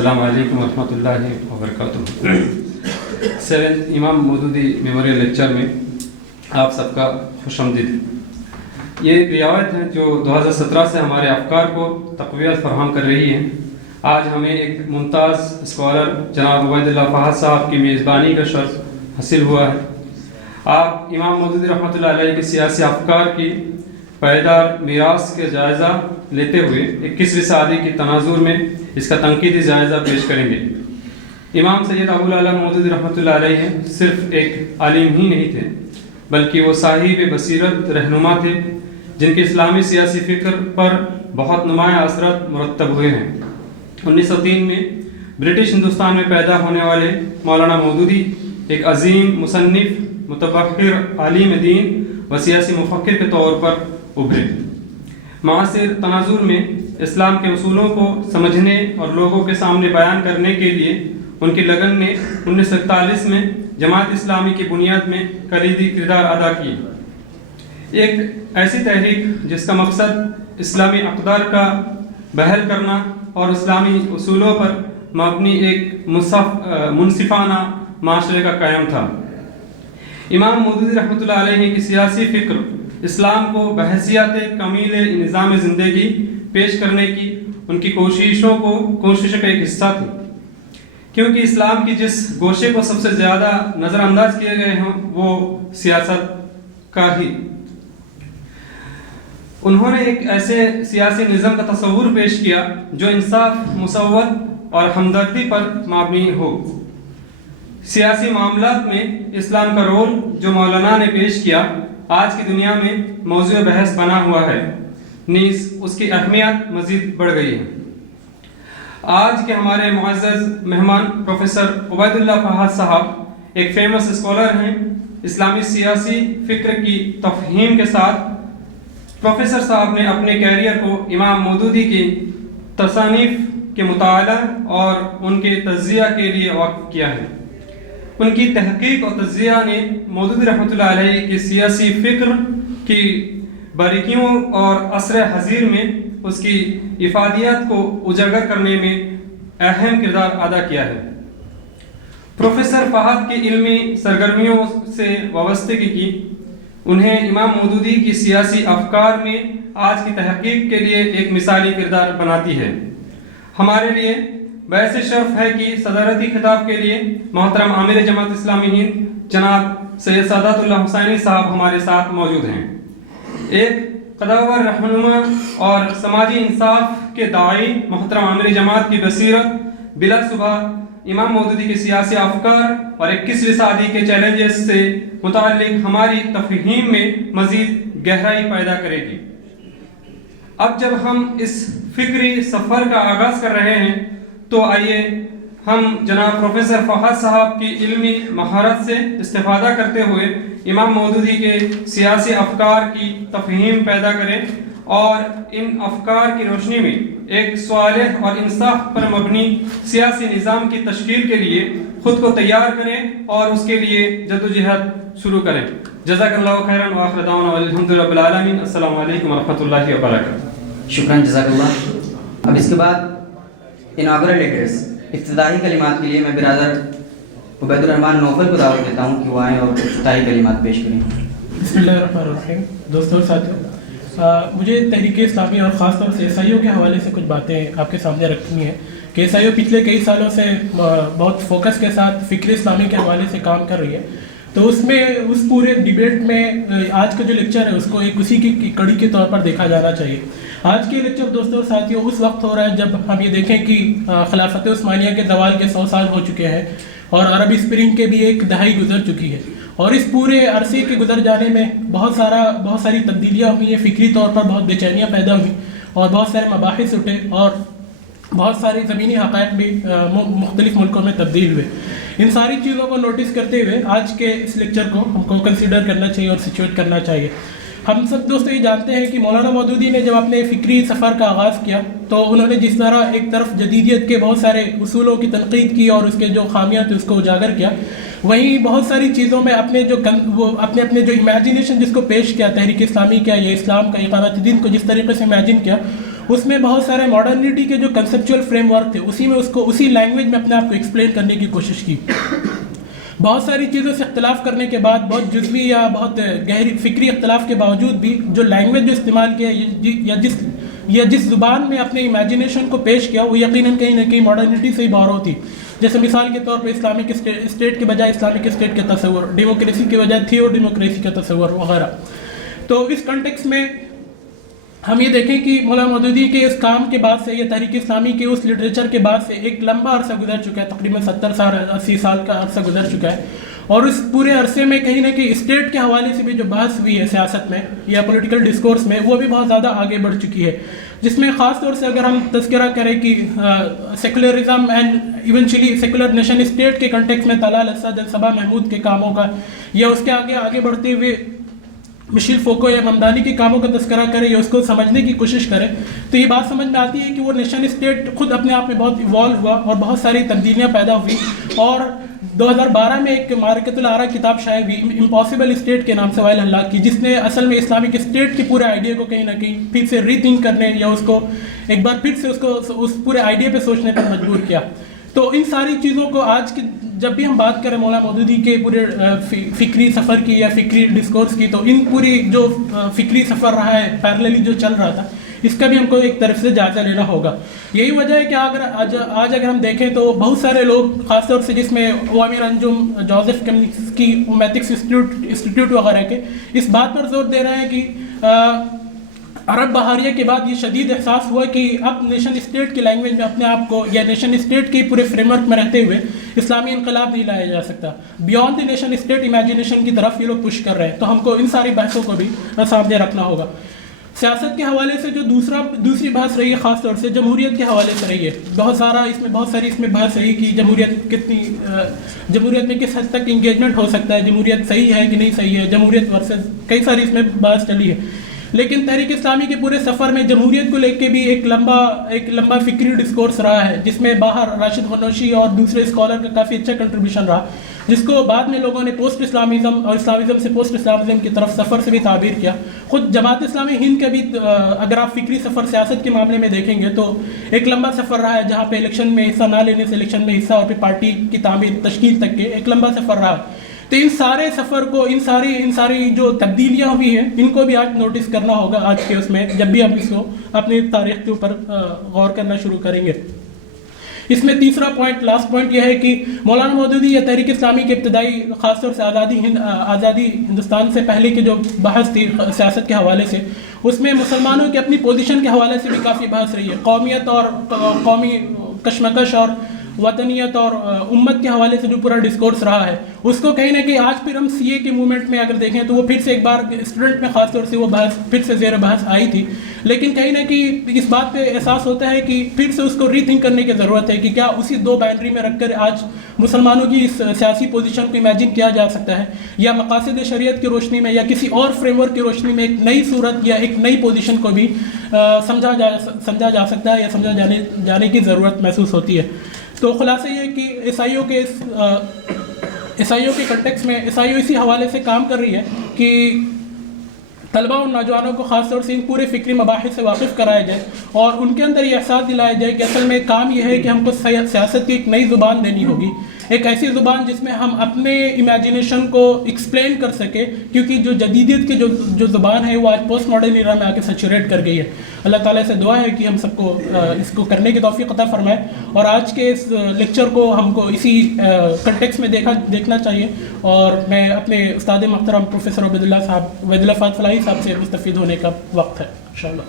السلام علیکم ورحمۃ اللہ وبرکاتہ۔ 7 امام مودودی میموریل لیکچر میں آپ سب کا خوش آمدید۔ یہ ایک روایت ہے جو 2017 سے ہمارے افکار کو تقویت فراہم کر رہی ہے۔ آج ہمیں ایک ممتاز اسکالر جناب عبید اللہ فہد صاحب کی میزبانی کا شرف حاصل ہوا ہے۔ آپ امام مودودی رحمۃ اللہ علیہ کے سیاسی افکار کی پائیدار میراث کے جائزہ لیتے ہوئے 21ویں صدی کی تناظر میں اس کا تنقیدی جائزہ پیش کریں گے۔ امام سید ابو العلا مودودی رحمۃ اللہ علیہ صرف ایک عالم ہی نہیں تھے، بلکہ وہ صاحب بصیرت رہنما تھے جن کے اسلامی سیاسی فکر پر بہت نمایاں اثرات مرتب ہوئے ہیں۔ 1903 میں برٹش ہندوستان میں پیدا ہونے والے مولانا مودودی ایک عظیم مصنف، متبحر، عالم دین و سیاسی مفکر کے طور پر ابھرے۔ معاصر تناظر میں اسلام کے اصولوں کو سمجھنے اور لوگوں کے سامنے بیان کرنے کے لیے ان کی لگن نے 1941 میں جماعت اسلامی کی بنیاد میں کلیدی کردار ادا کیا۔ ایک ایسی تحریک جس کا مقصد اسلامی اقدار کا بحال کرنا اور اسلامی اصولوں پر مبنی ایک منصفانہ معاشرے کا قیام تھا۔ امام مودودی رحمۃ اللہ علیہ کی سیاسی فکر اسلام کو بحیثیت کمیل نظام زندگی پیش کرنے کی ان کی کوششوں کا ایک حصہ تھی، کیونکہ اسلام کی جس گوشے کو سب سے زیادہ نظر انداز کیے گئے ہیں وہ سیاست کا ہی۔ انہوں نے ایک ایسے سیاسی نظام کا تصور پیش کیا جو انصاف، مساوات اور ہمدردی پر مبنی ہو۔ سیاسی معاملات میں اسلام کا رول جو مولانا نے پیش کیا آج کی دنیا میں موضوع بحث بنا ہوا ہے، نیز اس کی اہمیت مزید بڑھ گئی ہے۔ آج کے ہمارے معزز مہمان پروفیسر عبید اللہ فہد صاحب ایک فیمس اسکالر ہیں۔ اسلامی سیاسی فکر کی تفہیم کے ساتھ پروفیسر صاحب نے اپنے کیریئر کو امام مودودی کی تصانیف کے مطالعہ اور ان کے تجزیہ کے لیے وقف کیا ہے۔ ان کی تحقیق اور تجزیہ نے مودودی رحمۃ اللہ علیہ کی سیاسی فکر کی باریکیوں اور عصر حاضر میں اس کی افادیات کو اجاگر کرنے میں اہم کردار ادا کیا ہے۔ پروفیسر فہد کی علمی سرگرمیوں سے وابستگی کی انہیں امام مودودی کی سیاسی افکار میں آج کی تحقیق کے لیے ایک مثالی کردار بناتی ہے۔ ہمارے لیے باعث شرف ہے کہ صدارتی خطاب کے لیے محترم امیر جماعت اسلامی ہند جناب سید سعادت اللہ حسینی صاحب ہمارے ساتھ موجود ہیں۔ ایک قداور رہنما اور سماجی انصاف کے داعی محترم امیر جماعت کی بصیرت بلا شبہ امام مودودی کے سیاسی افکار اور 21ویں صدی کے چیلنجز سے متعلق ہماری تفہیم میں مزید گہرائی پیدا کرے گی۔ اب جب ہم اس فکری سفر کا آغاز کر رہے ہیں تو آئیے ہم جناب پروفیسر فہد صاحب کی علمی مہارت سے استفادہ کرتے ہوئے امام مودودی کے سیاسی افکار کی تفہیم پیدا کریں اور ان افکار کی روشنی میں ایک صالح اور انصاف پر مبنی سیاسی نظام کی تشکیل کے لیے خود کو تیار کریں اور اس کے لیے جدوجہد شروع کریں۔ جزاک اللہ خیراً وآخر دعوانا الحمد للہ رب العالمین۔ السلام علیکم ورحمۃ اللہ وبرکاتہ۔ شکراً، جزاک اللہ۔ اب اس کے بعد اناگرل ایڈریس، افتتاحی کلمات کے لیے میں برادر عبید الرحمن نوفل کو دعوت دیتا ہوں کہ وہ آئیں اور افتتاحی کلمات پیش کریں۔ بسم اللہ الرحمن الرحیم۔ دوستوں اور ساتھیوں، مجھے تحریک اسلامی اور خاص طور سے عیسائیوں کے حوالے سے کچھ باتیں آپ کے سامنے رکھنی ہیں کہ عیسائیوں پچھلے کئی سالوں سے بہت فوکس کے ساتھ فکر اسلامی کے حوالے سے کام کر رہی ہے، تو اس میں اس پورے ڈیبیٹ میں آج کا جو لیکچر ہے اس کو ایک اسی کی کڑی کے طور پر دیکھا جانا چاہیے۔ آج کے لیکچر دوستوں اور ساتھیوں اس وقت ہو رہا ہے جب ہم یہ دیکھیں کہ خلافت عثمانیہ کے زوال کے 100 سال ہو چکے ہیں اور عرب اسپرنگ کے بھی ایک دہائی گزر چکی ہے، اور اس پورے عرصے کے گزر جانے میں بہت ساری تبدیلیاں ہوئی ہیں، فکری طور پر بہت بے چینیاں پیدا ہوئیں اور بہت سارے مباحث اٹھے اور بہت ساری زمینی حقائق بھی مختلف ملکوں میں تبدیل ہوئے۔ ان ساری چیزوں کو نوٹس کرتے ہوئے آج کے اس لیکچر کو ہم کو کنسیڈر کرنا چاہیے اور سچویٹ کرنا چاہیے۔ ہم سب دوستوں یہ جانتے ہیں کہ مولانا مودودی نے جب اپنے فکری سفر کا آغاز کیا تو انہوں نے جس طرح ایک طرف جدیدیت کے بہت سارے اصولوں کی تنقید کی اور اس کے جو خامیاں تھے اس کو اجاگر کیا، وہیں بہت ساری چیزوں میں اپنے جو امیجنیشن جس کو پیش کیا، تحریک اسلامی کیا یا اسلام کا اقامت دین کو جس طریقے سے امیجن کیا، اس میں بہت سارے ماڈرنٹی کے جو کنسیپچول فریم ورک تھے اسی میں اس کو اسی لینگویج میں اپنے آپ کو ایکسپلین کرنے کی کوشش کی. بہت ساری چیزوں سے اختلاف کرنے کے بعد, بہت جزوی یا بہت گہری فکری اختلاف کے باوجود بھی جو لینگویج جو استعمال کیا یا جس زبان میں اپنے امیجنیشن کو پیش کیا وہ یقیناً کہیں نہ کہیں ماڈرنٹی سے ہی بورو تھی. جیسے مثال کے طور پہ اسلامک اسٹیٹ کے بجائے اسلامک اسٹیٹ کے تصور, ڈیموکریسی کے بجائے تھیو ڈیموکریسی کا تصور وغیرہ. تو اس کنٹیکس میں ہم یہ دیکھیں کہ مولانا مودودی کے اس کام کے بعد سے یا تحریک اسلامی کے اس لٹریچر کے بعد سے ایک لمبا عرصہ گزر چکا ہے, تقریباً 70 سال 80 سال کا عرصہ گزر چکا ہے, اور اس پورے عرصے میں کہیں نہ کہیں اسٹیٹ کے حوالے سے بھی جو بحث ہوئی ہے سیاست میں یا پولیٹیکل ڈسکورس میں وہ بھی بہت زیادہ آگے بڑھ چکی ہے, جس میں خاص طور سے اگر ہم تذکرہ کریں کہ secularism and eventually secular nation state کے کنٹیکس میں طلال اسد صبا محمود کے کاموں کا یا اس کے آگے بڑھتے ہوئے مشیل فوکو یا ممدانی کے کاموں کا تذکرہ کرے یا اس کو سمجھنے کی کوشش کرے, تو یہ بات سمجھ میں آتی ہے کہ وہ نیشن اسٹیٹ خود اپنے آپ میں بہت ایوالو ہوا اور بہت ساری تبدیلیاں پیدا ہوئی. اور 2012 میں ایک معرکۃ الآراء کتاب شائع ہوئی امپاسبل اسٹیٹ کے نام سے وائل حلاق کی, جس نے اصل میں اسلامک اسٹیٹ کے پورے آئیڈیا کو کہیں نہ کہیں پھر سے ری تھنک کرنے یا اس کو ایک بار پھر سے اس پورے آئیڈیا پہ سوچنے پر مجبور کیا. تو ان ساری چیزوں کو آج کی جب بھی ہم بات کریں مولانا مودودی کے پورے فکری سفر کی یا فکری ڈسکورس کی, تو ان پوری جو فکری سفر رہا ہے پیرللی جو چل رہا تھا اس کا بھی ہم کو ایک طرف سے جائزہ لینا ہوگا. یہی وجہ ہے کہ آج اگر ہم دیکھیں تو بہت سارے لوگ خاص طور سے جس میں عوامر انجم, جوزف کمنسکی, میتھکس انسٹیٹیوٹ وغیرہ کے اس بات پر زور دے رہے ہیں کہ عرب بہاریہ کے بعد یہ شدید احساس ہوا کہ اب نیشن اسٹیٹ کی لینگویج میں اپنے آپ کو یا نیشن اسٹیٹ کے پورے فریم ورک میں رہتے ہوئے اسلامی انقلاب نہیں لایا جا سکتا. Beyond the nation state imagination کی طرف یہ لوگ پش کر رہے ہیں, تو ہم کو ان ساری بحثوں کو بھی سامنے رکھنا ہوگا. سیاست کے حوالے سے جو دوسری بحث رہی ہے خاص طور سے جمہوریت کے حوالے سے رہی ہے. بہت ساری اس میں بحث رہی کہ جمہوریت میں کس حد تک انگیجمنٹ ہو سکتا ہے, جمہوریت صحیح ہے کہ نہیں صحیح ہے, جمہوریت ورسز کئی ساری اس میں بحث چلی ہے. لیکن تحریک اسلامی کے پورے سفر میں جمہوریت کو لے کے بھی ایک لمبا فکری ڈسکورس رہا ہے, جس میں باہر راشد غنوشی اور دوسرے اسکالر کا کافی اچھا کنٹریبیوشن رہا, جس کو بعد میں لوگوں نے پوسٹ اسلامزم اور اسلامزم سے پوسٹ اسلامزم کی طرف سفر سے بھی تعبیر کیا. خود جماعت اسلامی ہند کا بھی اگر آپ فکری سفر سیاست کے معاملے میں دیکھیں گے تو ایک لمبا سفر رہا ہے, جہاں پہ الیکشن میں حصہ نہ لینے سے الیکشن میں حصہ اور پھر پارٹی کی تعمیر تشکیل تک کے ایک لمبا سفر رہا. تو ان سارے سفر کو ان ساری جو تبدیلیاں ہوئی ہیں ان کو بھی آج نوٹس کرنا ہوگا آج کے اس میں, جب بھی ہم اس کو اپنی تاریخ کے اوپر غور کرنا شروع کریں گے. اس میں تیسرا پوائنٹ, لاسٹ پوائنٹ یہ ہے کہ مولانا مودودی یا تحریک اسلامی کے ابتدائی خاص طور سے آزادی ہندوستان سے پہلے کی جو بحث تھی سیاست کے حوالے سے, اس میں مسلمانوں کی اپنی پوزیشن کے حوالے سے بھی کافی بحث رہی ہے. قومیت اور قومی کشمکش اور وطنیت اور امت کے حوالے سے جو پورا ڈسکورس رہا ہے اس کو کہیں نہ کہیں آج پھر ہم سی اے کے موومنٹ میں اگر دیکھیں تو وہ پھر سے ایک بار اسٹوڈنٹ میں خاص طور سے وہ بحث پھر سے زیر بحث آئی تھی. لیکن کہیں نہ کہیں اس بات پہ احساس ہوتا ہے کہ پھر سے اس کو ری تھنک کرنے کی ضرورت ہے کہ کیا اسی دو بائنڈری میں رکھ کر آج مسلمانوں کی اس سیاسی پوزیشن کو امیجن کیا جا سکتا ہے, یا مقاصد شریعت کی روشنی میں یا کسی اور فریم ورک کی روشنی میں ایک نئی صورت یا ایک نئی پوزیشن کو بھی سمجھا جا سکتا ہے یا سمجھا جانے کی ضرورت محسوس ہوتی ہے. تو خلاصہ یہ کہ عیسائیوں کے کنٹیکس میں عیسائیوں اسی حوالے سے کام کر رہی ہے کہ طلبہ اور نوجوانوں کو خاص طور سے ان پورے فکری مباحث سے واقف کرایا جائے اور ان کے اندر یہ احساس دلایا جائے کہ اصل میں کام یہ ہے کہ ہم کو سیاست کی ایک نئی زبان دینی ہوگی, ایک ایسی زبان جس میں ہم اپنے امیجنیشن کو ایکسپلین کر سکیں, کیونکہ جو جدیدیت کی جو زبان ہے وہ آج پوسٹ ماڈرن ایرا میں آ کے سیچوریٹ کر گئی ہے. اللہ تعالیٰ سے دعا ہے کہ ہم سب کو اس کو کرنے کی توفیق عطا فرمائے, اور آج کے اس لیکچر کو ہم کو اسی کنٹیکس میں دیکھنا چاہیے. اور میں اپنے استاد محترم پروفیسر عبید اللہ فاضل فلاحی صاحب سے مستفید ہونے کا وقت ہے انشاءاللہ.